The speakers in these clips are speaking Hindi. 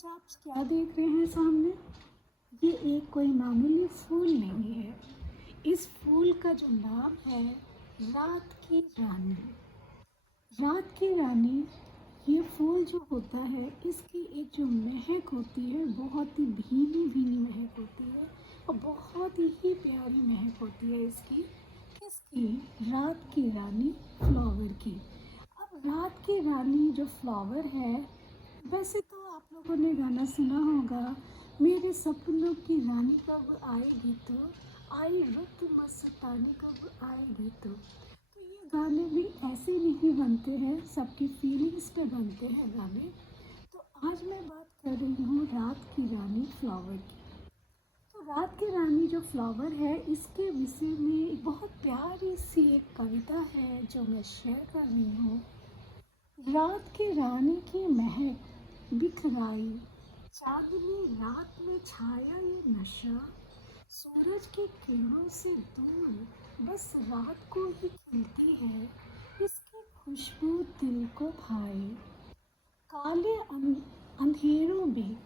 आज आप क्या देख रहे हैं सामने? ये एक कोई मामूली फूल नहीं है। इस फूल का जो नाम है रात की रानी। रात की रानी, ये फूल जो होता है इसकी एक जो महक होती है बहुत ही भीनी भीनी महक होती है और बहुत ही प्यारी महक होती है इसकी। किसकी? रात की रानी फ्लावर की। अब रात की रानी जो फ्लावर है, वैसे तो आप लोगों ने गाना सुना होगा, मेरे सपनों की रानी कब आएगी तो, आई रुत मस्तानी कब आएगी तो ये गाने भी ऐसे नहीं बनते हैं, सबकी फीलिंग्स पे बनते हैं गाने। तो आज मैं बात कर रही हूँ रात की रानी फ्लावर की। तो रात की रानी जो फ्लावर है, इसके विषय में एक बहुत प्यारी सी एक कविता है जो मैं शेयर कर रही हूँ। रात की रानी की महक बिखराई, चांदनी रात में छाया ये नशा, सूरज की किरणों से दूर बस रात को ही खिलती है, इसकी खुशबू दिल को भाई। काले अंधेरों में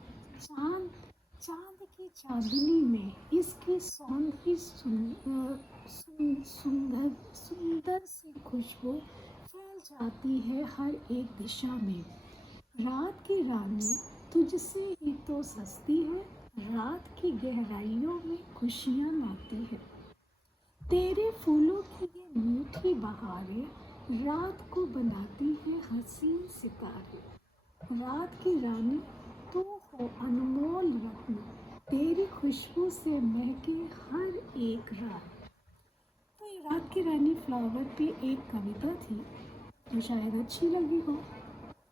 चांद चांद की चांदनी में इसकी सौंदर्य सुंदर सुंदर सी खुशबू फैल जाती है हर एक दिशा में। रात की रानी तुझसे ही तो सस्ती है, रात की गहराइयों में खुशियाँ लाती है। तेरे फूलों की ये मीठी बहारें रात को बनाती है हसीन सितारे। रात की रानी तू हो अनमोल रत्न, तेरी खुशबू से महके हर एक रात। तो ये रात की रानी फ्लावर पे एक कविता थी जो शायद अच्छी लगी हो।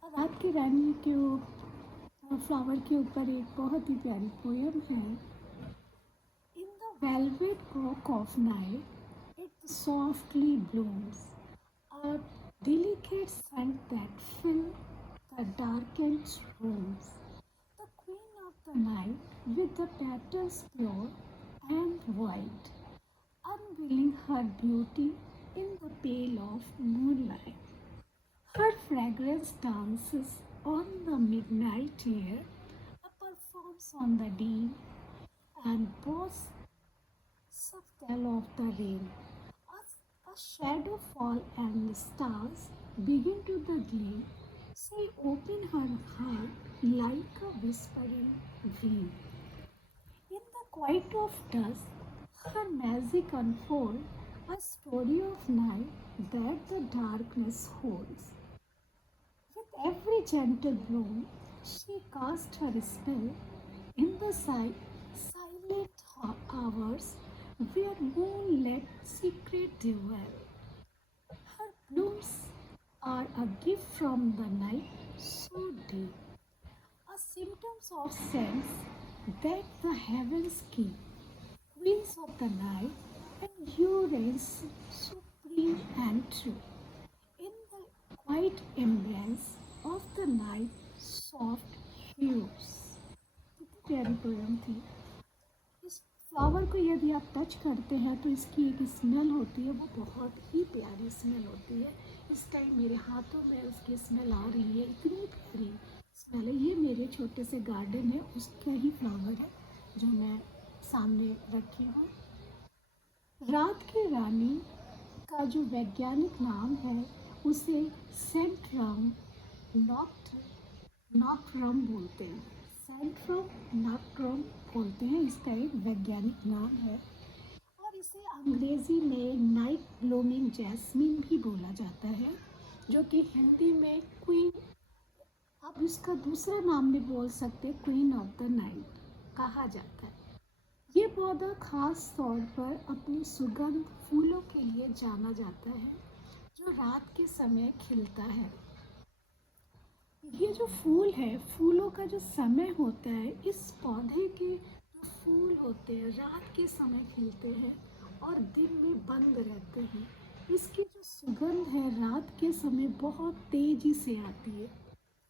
और रात की रानी के फ्लावर के ऊपर एक बहुत ही प्यारी पोयम है। In the velvet cock of night it softly blooms, a delicate scent that fill the darkened rooms. The queen of the night with the petals pure and white, unveiling her beauty in the pale of moonlight. Her fragrance dances on the midnight air, performs on the deep and boasts subtle of the rain. A shadow fall and the stars begin to the gleam. She open her heart like a whispering dream. In the quiet of dusk, her magic unfolds, a story of night that the darkness holds. With every gentle bloom, she casts her spell in the silent hours where moonlit secret dwell. Her blooms are a gift from the night so deep, a symptoms of sense that the heavens keep. Queens of the night, and you reign supreme and true. In the quiet embrace of the night, soft hues. कितनी प्यारी पोयम थी। इस फ्लावर को यदि आप टच करते हैं तो इसकी एक स्मेल होती है, वो बहुत ही प्यारी स्मेल होती है। इस टाइम मेरे हाथों में उसकी स्मेल आ रही है, इतनी प्यारी स्मेल है। ये मेरे छोटे से गार्डन है, उसका ही फ्लावर है जो मैं सामने रखी हूँ। रात की रानी का जो वैज्ञानिक नाम है उसे सेंट्रम नॉक्ट्रम बोलते हैं। सेंट्रम नॉक्ट्रम बोलते हैं, इसका एक वैज्ञानिक नाम है। और इसे अंग्रेजी में नाइट ब्लूमिंग जैस्मिन भी बोला जाता है, जो कि हिंदी में क्वीन, अब इसका दूसरा नाम भी बोल सकते हैं, क्वीन ऑफ द नाइट कहा जाता है। ये पौधा खास तौर पर अपनी सुगंध फूलों के लिए जाना जाता है जो रात के समय खिलता है। ये जो फूल है, फूलों का जो समय होता है, इस पौधे के जो फूल होते हैं रात के समय खिलते हैं और दिन में बंद रहते हैं। इसकी जो सुगंध है रात के समय बहुत तेजी से आती है।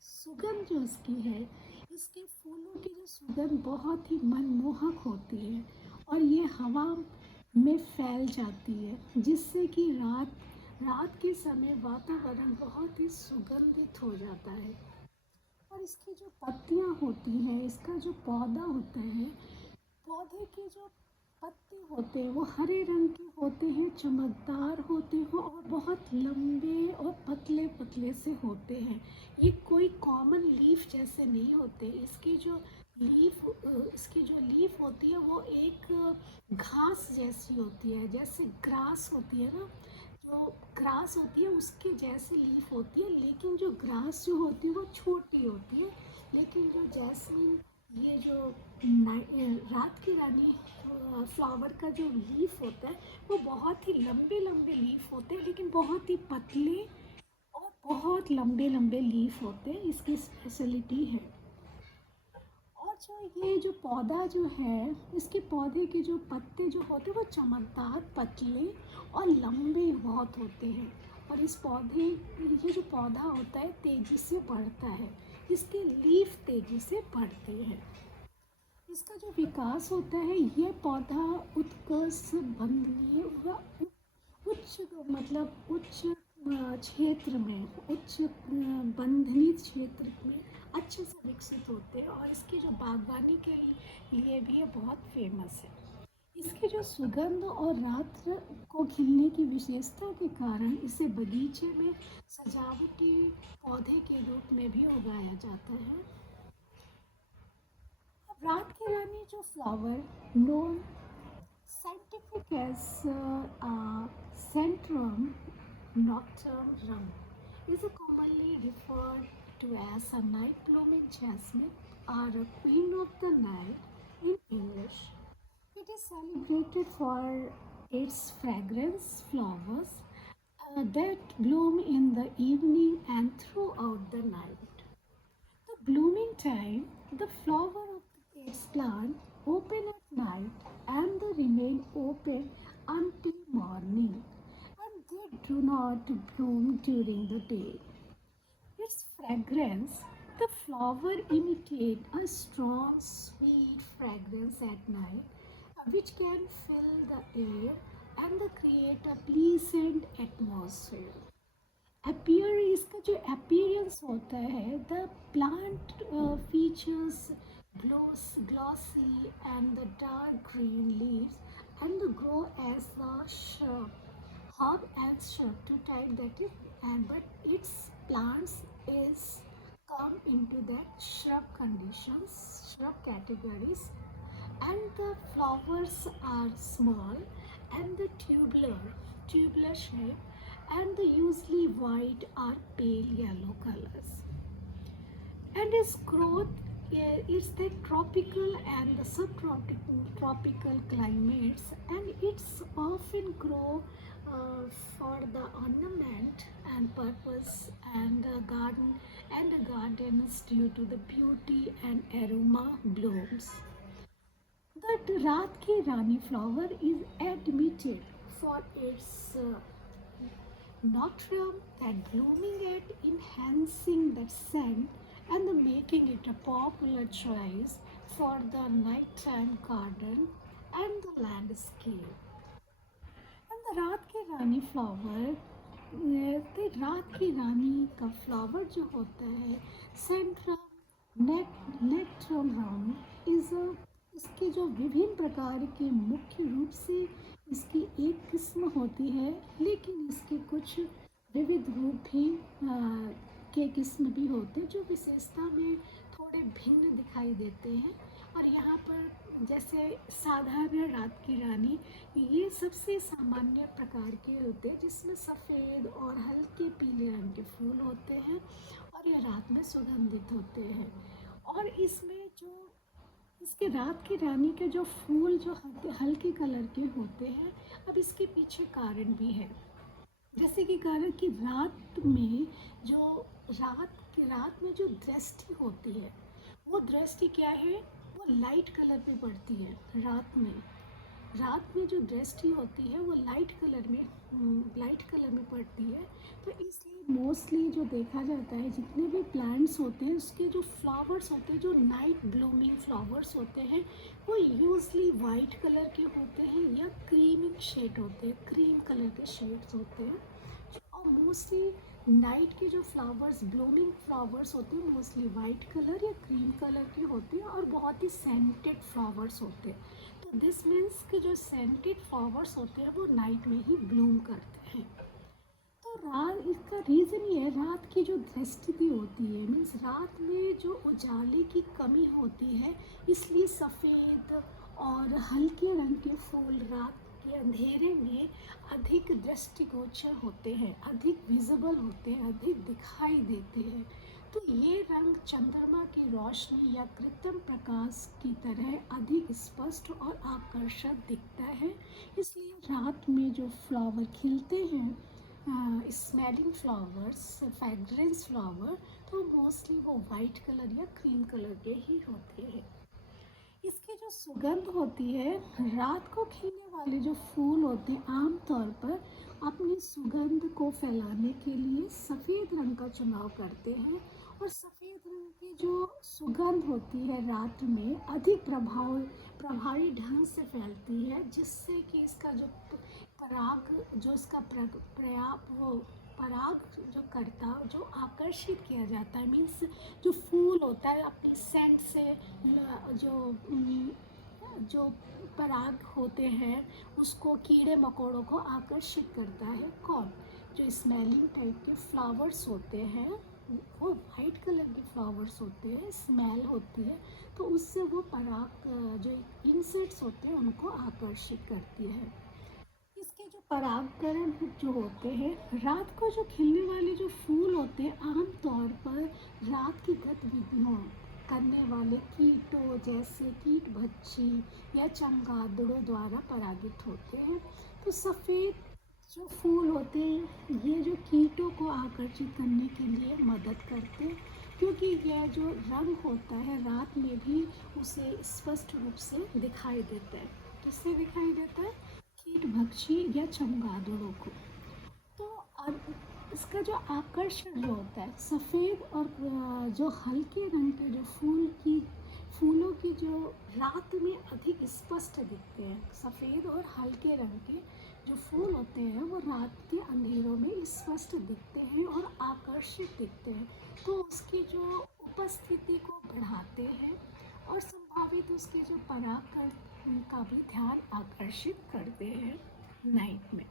सुगंध जो इसकी है, इसके फूलों की जो सुगंध बहुत ही मनमोहक होती है और ये हवा में फैल जाती है, जिससे कि रात के समय वातावरण बहुत ही सुगंधित हो जाता है। और इसकी जो पत्तियाँ होती हैं, इसका जो पौधा होता है, पौधे के जो पत्ते होते हैं वो हरे रंग के होते हैं, चमकदार होते हैं और बहुत लंबे और पतले पतले से होते हैं। ये कोई कॉमन लीफ जैसे नहीं होते। इसकी जो लीफ होती है वो एक घास जैसी होती है, जैसे ग्रास होती है ना, जो ग्रास होती है उसके जैसी लीफ होती है, लेकिन जो ग्रास जो होती है वो छोटी होती है। लेकिन जो जैस्मिन, ये जो रात की रानी फ्लावर का जो लीफ होता है वो बहुत ही लंबे लंबे लीफ होते हैं, लेकिन बहुत ही पतले और बहुत लंबे लंबे लीफ होते हैं। इसकी स्पेशलिटी है। और जो ये जो पौधा जो है, इसके पौधे के जो पत्ते जो होते हैं वो चमकदार, पतले और लंबे बहुत होते हैं। और ये जो पौधा होता है तेजी से बढ़ता है, इसके लीफ तेजी से बढ़ते हैं। इसका जो विकास होता है, ये पौधा उत्कर्ष बंधनीय उच्च उच्च क्षेत्र में, उच्च बंधनीय क्षेत्र में अच्छे से विकसित होते हैं, और इसकी जो बागवानी के लिए भी ये बहुत फेमस है। इसकी जो सुगंध और रात को खिलने की विशेषता के कारण इसे बगीचे में सजावटी पौधे के रूप में भी उगाया जाता है। अब रात की रानी जो flower, known scientific as Centrum nocturnum, is commonly referred to as a night blooming jasmine or a queen of the night in English. It is celebrated for its fragrance flowers that bloom in the evening and throughout the night. The blooming time, the flower of its plant open at night and they remain open until morning, and they do not bloom during the day. Its fragrance, the flower imitate a strong sweet fragrance at night, which can fill the air and create a pleasant atmosphere. Appear इसका जो अपीयरेंस होता है, the plant features glossy and the dark green leaves and grow as a shrub, herb and shrub two type, that is, and but its plants is come into that shrub categories, and the flowers are small and the tubular shape, and the usually white or pale yellow colors. And its growth is the tropical and the subtropical climates, and it's often grow for the ornament and purpose and the gardens due to the beauty and aroma blooms. The Raat Ki Rani flower is admitted for its nocturnum that blooming at enhancing the scent and the making it a popular choice for the nighttime garden and the landscape. And the Raat Ki Rani flower, the रात की रानी का फ्लावर जो होता है, सेंट्रम नेक्ट्रम इज, इसके जो विभिन्न प्रकार के मुख्य रूप से इसकी एक किस्म होती है, लेकिन इसके कुछ विविध रूप भी के किस्म भी होते हैं जो विशेषता में थोड़े भिन्न दिखाई देते हैं। और यहाँ पर जैसे साधारण रात की रानी, ये सबसे सामान्य प्रकार के होते हैं जिसमें सफ़ेद और हल्के पीले रंग के फूल होते हैं और ये रात में सुगंधित होते हैं। और इसमें जो इसके रात की रानी के जो फूल जो हल्के कलर के होते हैं, अब इसके पीछे कारण भी है। जैसे कि कारण कि रात में जो दृष्टि होती है, वो दृष्टि क्या है, वो लाइट कलर में पड़ती है। रात में जो दृष्टि होती है वो लाइट कलर में पड़ती है। तो इसलिए मोस्टली जो देखा जाता है, जितने भी प्लांट्स होते हैं उसके जो फ्लावर्स होते हैं, जो नाइट ब्लूमिंग फ्लावर्स होते हैं, वो यूजली वाइट कलर के होते हैं या क्रीम कलर के शेड्स होते हैं। और मोस्टली नाइट के जो फ्लावर्स, ब्लूमिंग फ्लावर्स होते हैं, मोस्टली वाइट कलर या क्रीम कलर के होते हैं और बहुत ही सेंटेड फ्लावर्स होते हैं। तो दिस मीन्स कि जो सेंटेड फ्लावर्स होते हैं वो नाइट में ही ब्लूम करते हैं। तो रात, इसका रीज़न ये है, रात की जो दृष्टि होती है, मीन्स रात में जो उजाले की कमी होती है, इसलिए सफ़ेद और हल्के रंग के फूल रात के अंधेरे में अधिक दृष्टिगोचर होते हैं, अधिक विजिबल होते हैं, अधिक दिखाई देते हैं। तो ये रंग चंद्रमा की रोशनी या कृत्रिम प्रकाश की तरह अधिक स्पष्ट और आकर्षक दिखता है। इसलिए रात में जो फ्लावर खिलते हैं, स्मेलिंग फ्लावर्स, फ्रेग्रेंस फ्लावर, तो मोस्टली वो वाइट कलर या क्रीम कलर के ही होते हैं। इसकी जो सुगंध होती है, रात को खिलने वाले जो फूल होते हैं आमतौर पर अपनी सुगंध को फैलाने के लिए सफ़ेद रंग का चुनाव करते हैं, और सफ़ेद रंग की जो सुगंध होती है रात में अधिक प्रभावी ढंग से फैलती है, जिससे कि इसका जो पराग, जो इसका प्रयाग, वो पराग जो करता, जो आकर्षित किया जाता है, मीन्स जो फूल होता है अपनी सेंट से जो पराग होते हैं उसको, कीड़े मकोड़ों को आकर्षित करता है। कौन? जो स्मेलिंग टाइप के फ्लावर्स होते हैं, वो वाइट कलर के फ्लावर्स होते हैं, स्मेल होती है, तो उससे वो पराग, जो इंसेक्ट्स होते हैं उनको आकर्षित करती है। इसके जो परागकरण जो होते हैं, रात को जो खिलने वाले जो फूल होते हैं आमतौर पर रात की गतिविधियों करने वाले कीटों, जैसे कीट भक्षी या चमगादड़ों द्वारा परागित होते हैं। तो सफ़ेद जो फूल होते हैं ये जो कीटों को आकर्षित करने के लिए मदद करते हैं, क्योंकि यह जो रंग होता है रात में भी उसे स्पष्ट रूप से दिखाई देता है। किससे दिखाई देता है? कीट भक्षी या चमगादड़ों को। तो अब इसका जो आकर्षण जो होता है, सफ़ेद और जो हल्के रंग के जो फूलों की जो रात में अधिक स्पष्ट दिखते हैं, सफ़ेद और हल्के रंग के जो फूल होते हैं वो रात के अंधेरों में स्पष्ट दिखते हैं और आकर्षित दिखते हैं। तो उसकी जो उपस्थिति को बढ़ाते हैं और संभावित उसके जो परागकण का भी ध्यान आकर्षित करते हैं नाइट में।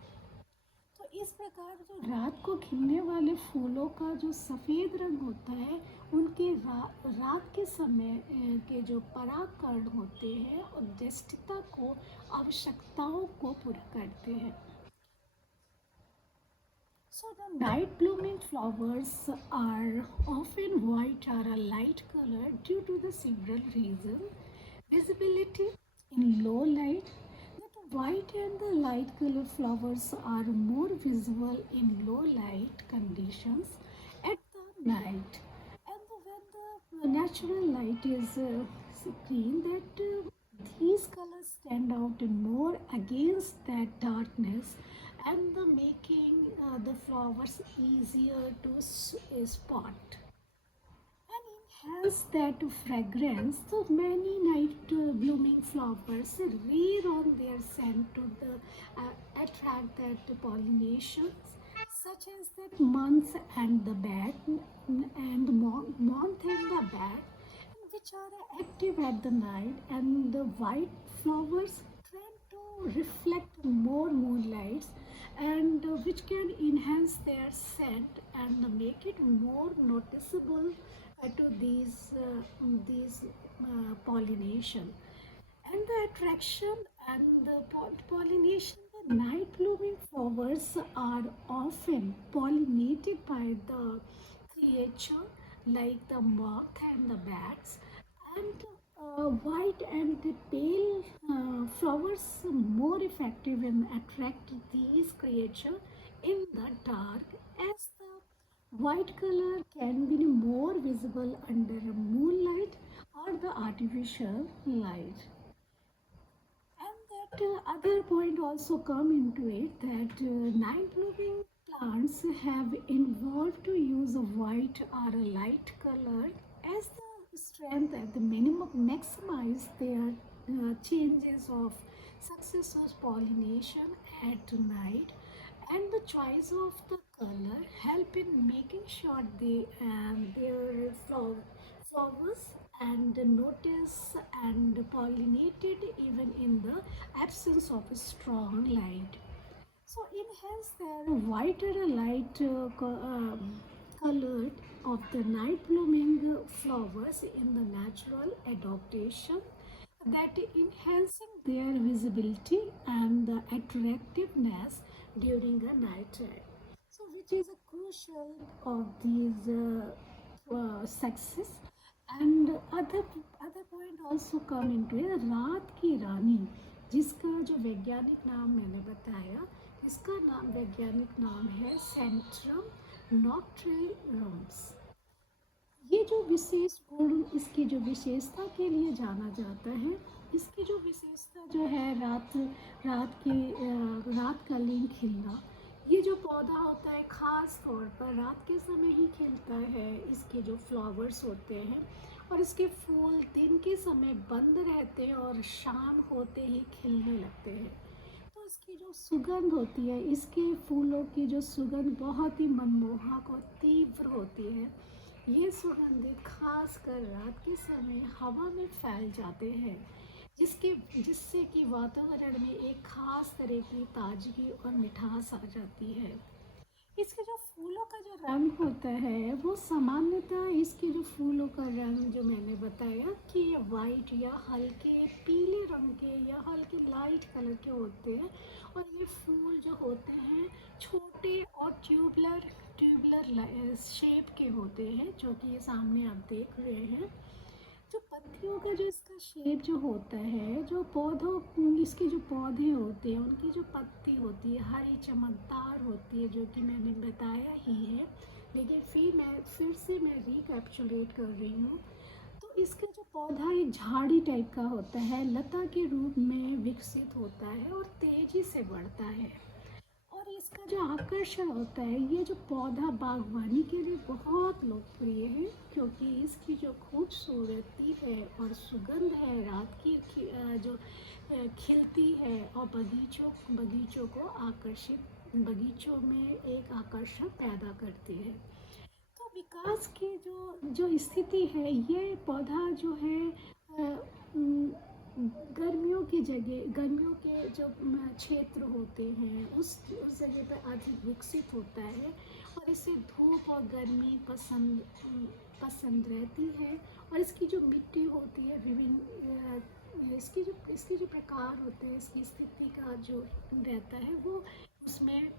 तो इस प्रकार जो रात को खिलने वाले फूलों का जो सफ़ेद रंग होता है, उनके रात के समय के जो परागकण होते हैं और दृष्टिता को, आवश्यकताओं को पूरा करते हैं। So the night blooming flowers are often white or a light color due to the several reasons. Visibility in low light. The white and the light color flowers are more visible in low light conditions at the night. And when the natural light is screen, that these colors stand out more against that darkness, and the making the flowers easier to spot and enhance that fragrance. So many night blooming flowers rear on their scent to attract that pollinations, such as that month and the bat and month and the bat, which are active at the night, and the white flowers tend to reflect more moonlights, and which can enhance their scent and make it more noticeable to these pollination and the attraction and the pollination. The night blooming flowers are often pollinated by the creature like the moth and the bats, and white and the pale flowers more effective in attract these creatures in the dark, as the white color can be more visible under moonlight or the artificial light. And that other point also come into it, that night blooming plants have evolved to use a white or a light color as the strength at the minimum, maximize their changes of success of pollination at night. and the choice of the color help in making sure their flowers and notice and pollinated even in the absence of a strong light. So enhance their whiter light colored of the night blooming flowers in the natural adaptation that enhancing their visibility and the attractiveness during the night time. So which is a crucial of these success. And other point also come into है रात की रानी, जिसका जो वैज्ञानिक नाम मैंने बताया, इसका नाम वैज्ञानिक नाम है सेंट्रम नॉक्ट्रेलम्स। ये जो विशेष गुण इसकी जो विशेषता के लिए जाना जाता है, इसकी जो विशेषता जो है रातकालीन खिलना। ये जो पौधा होता है खास तौर पर रात के समय ही खिलता है। इसके जो फ्लावर्स होते हैं और इसके फूल दिन के समय बंद रहते हैं और शाम होते ही खिलने लगते हैं। तो इसकी जो सुगंध होती है, इसके फूलों की जो सुगंध बहुत ही मनमोहक और तीव्र होती है। ये सुगंधित खासकर रात के समय हवा में फैल जाते हैं, जिससे कि वातावरण में एक खास तरह की ताजगी और मिठास आ जाती है। इसके जो फूलों का जो रंग होता है वो सामान्यतः इसके जो फूलों का रंग जो मैंने बताया कि ये वाइट या हल्के पीले रंग के या हल्के लाइट कलर के होते हैं। और ये फूल जो होते हैं छोटे और ट्यूबलर शेप के होते हैं, जो कि ये सामने आप देख रहे हैं। जो पत्तियों का जो इसका शेप जो होता है, जो पौधों इसके जो पौधे होते हैं उनकी जो पत्ती होती है हरी चमकदार होती है, जो कि मैंने बताया ही है, लेकिन फिर से मैं रिकैप्चुलेट कर रही हूँ। तो इसका जो पौधा एक झाड़ी टाइप का होता है, लता के रूप में विकसित होता है और तेजी से बढ़ता है। और इसका जो आकर्षण होता है, ये जो पौधा बागवानी के लिए बहुत लोकप्रिय है, क्योंकि इसकी जो खूबसूरती है और सुगंध है रात की जो खिलती है और बगीचों को आकर्षित बगीचों में एक आकर्षण पैदा करती है। तो विकास की जो स्थिति है, ये पौधा जो है गर्मियों के जो क्षेत्र होते हैं उस जगह पर अधिक विकसित होता है। और इसे धूप और गर्मी पसंद रहती है। और इसकी जो मिट्टी होती है विभिन्न इसके जो प्रकार होते हैं, इसकी स्थिति का जो रहता है वो उसमें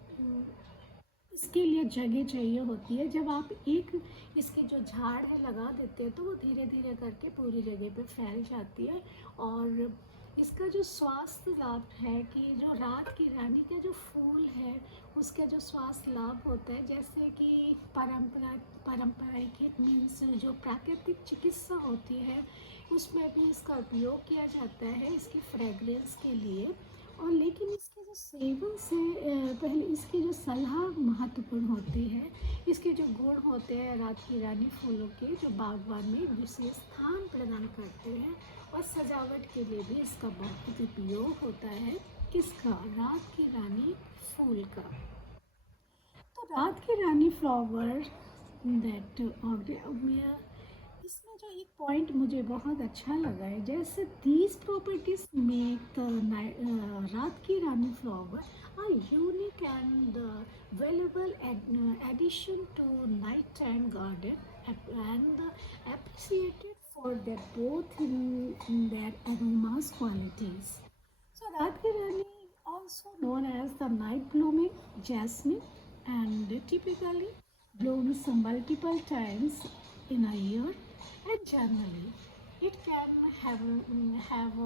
इसके लिए जगह चाहिए होती है। जब आप एक इसकी जो झाड़ है लगा देते हैं तो वो धीरे धीरे करके पूरी जगह पे फैल जाती है। और इसका जो स्वास्थ्य लाभ है कि जो रात की रानी का जो फूल है उसका जो स्वास्थ्य लाभ होता है, जैसे कि पारंपरिक मीन्स जो प्राकृतिक चिकित्सा होती है उसमें भी इसका उपयोग किया जाता है इसकी फ्रेगरेंस के लिए। और लेकिन इसके जो सेवन से पहले इसकी जो सलाह महत्वपूर्ण होती है। इसके जो गुण होते हैं रात की रानी फूलों के जो बागवान में विशेष स्थान प्रदान करते हैं और सजावट के लिए भी इसका बहुत उपयोग होता है। किसका? रात की रानी फूल का। तो रात की रानी फ्लावर दैट इसमें जो एक पॉइंट मुझे बहुत अच्छा लगा है, जैसे दीज प्रॉपर्टीज मेक द रात की रानी flower a unique and valuable addition to nighttime garden and appreciated for their both in their aromas qualities. So रात की रानी also known as the night blooming jasmine and typically blooms multiple times in a year, and generally it can have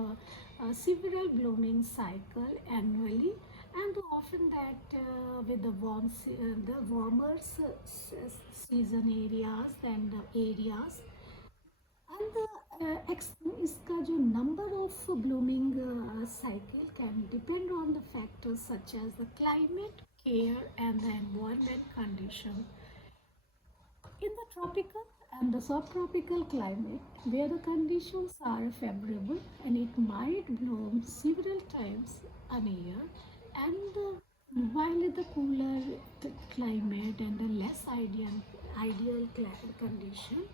a several blooming cycle annually, and often that with the warmer season areas and areas and इसका जो number of blooming cycle can depend on the factors such as the climate, care and the environment condition. In the tropical and the subtropical climate, where the conditions are favorable and it might bloom several times a year, and While the cooler the climate and the less ideal condition,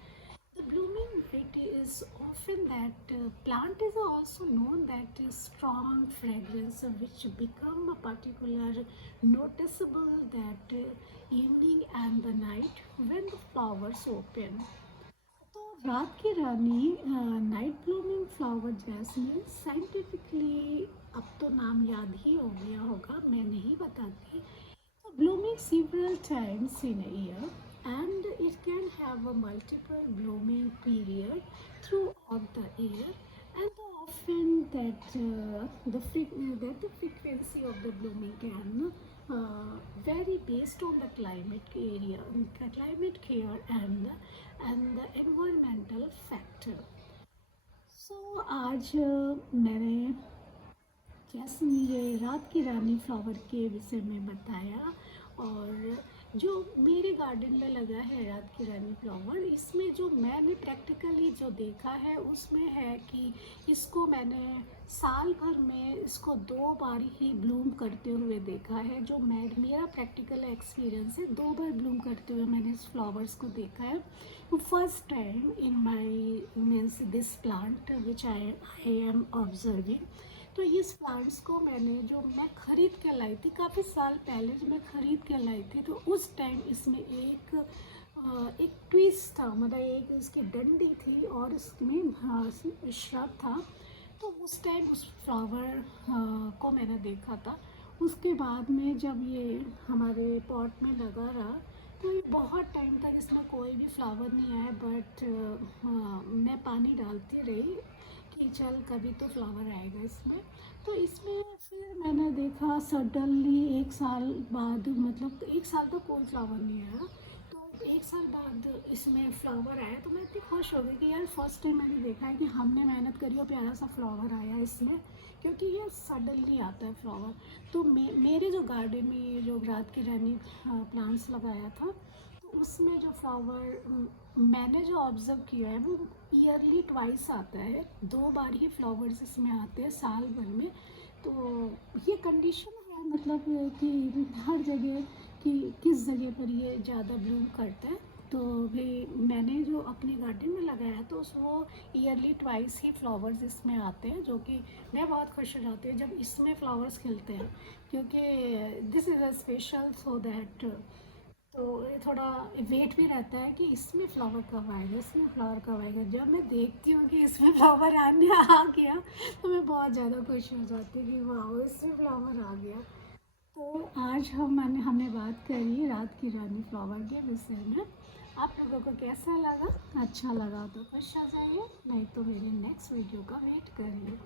the blooming variety is often that plant is also known that is strong fragrance which become a particular noticeable that evening and the night when the flowers open. तो रात की रानी night blooming flower jasmine scientifically अब तो नाम याद ही हो गया होगा, मैं नहीं बताती. Blooming several times in a year, and it can have a multiple blooming period throughout the year, and often that the frequency of the blooming can vary based on the climate care and the environmental factor. So आज मैंने जैसे ये रात की रानी फ्लावर के विषय में बताया, और जो मेरे गार्डन में लगा है रात की रानी फ्लावर, इसमें जो मैंने प्रैक्टिकली जो देखा है उसमें है कि इसको मैंने साल भर में इसको 2 बार ही ब्लूम करते हुए देखा है. जो मेरा प्रैक्टिकल एक्सपीरियंस है, 2 बार ब्लूम करते हुए मैंने इस फ्लावर्स को देखा है. First time in my means this plant which I am observing. तो इस प्लांट्स को मैं ख़रीद के लाई थी काफ़ी साल पहले, जब मैं ख़रीद के लाई थी तो उस टाइम इसमें एक ट्विस्ट था, मतलब एक इसकी डंडी थी और इसमें श्रब था. तो उस टाइम उस फ्लावर को मैंने देखा था. उसके बाद में जब ये हमारे पॉट में लगा रहा तो ये बहुत टाइम तक इसमें कोई भी फ्लावर नहीं आया, बट मैं पानी डालती रही कि चल कभी तो फ्लावर आएगा इसमें. तो इसमें फिर मैंने देखा सडनली 1 साल बाद, मतलब 1 साल तक कोई फ्लावर नहीं आया. तो 1 साल बाद इसमें फ्लावर आया तो मैं इतनी खुश हो गई कि यार फर्स्ट टाइम मैंने देखा है कि हमने मेहनत करी और प्यारा सा फ्लावर आया इसमें, क्योंकि ये सडनली आता है फ्लावर. तो मेरे जो गार्डन में ये जो रात की रानी प्लांट्स लगाया था, तो उसमें जो फ्लावर मैंने जो ऑब्ज़र्व किया है वो ईयरली ट्वाइस आता है. 2 बार ही फ्लावर्स इसमें आते हैं साल भर में. तो ये कंडीशन है, मतलब कि हर जगह कि किस जगह पर ये ज़्यादा ब्लूम करता है. तो भी मैंने जो अपने गार्डन में लगाया तो वो ईयरली ट्वाइस ही फ्लावर्स इसमें आते हैं, जो कि मैं बहुत खुश हो जाती हूँ जब इसमें फ्लावर्स खिलते हैं, क्योंकि this is a special so that. तो ये थोड़ा वेट भी रहता है कि इसमें फ्लावर कब आएगा, इसमें फ्लावर कब आएगा. जब मैं देखती हूँ कि इसमें फ्लावर आने आ गया तो मैं बहुत ज़्यादा खुश हो जाती हूँ कि वाह इसमें फ्लावर आ गया. तो आज हमने बात करी रात की रानी फ्लावर के विषय में. आप लोगों को कैसा लगा? अच्छा लगा तो खुश हो जाइए, नहीं तो मेरे नेक्स्ट वीडियो का वेट करिए.